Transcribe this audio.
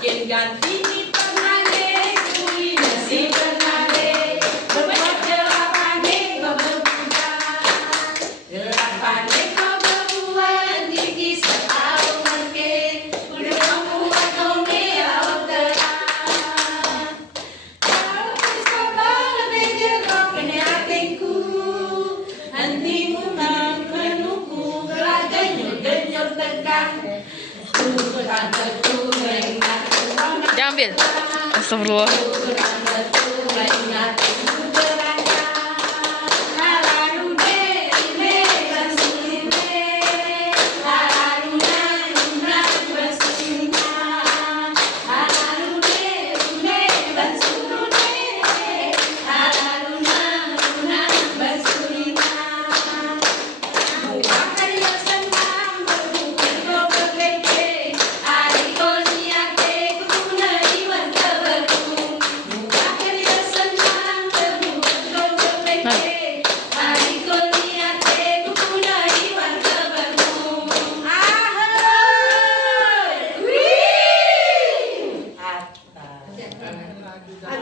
Yen ganti ni pernane kuwi nasi pernane bebek jelapane bebuka jelapane kau berbuat gigi setahun mangke udah kamu atome autera kau sabar bejerok kene atengku antimu menuku gelaganyo tegang Jangan ambil. Astagfirullah.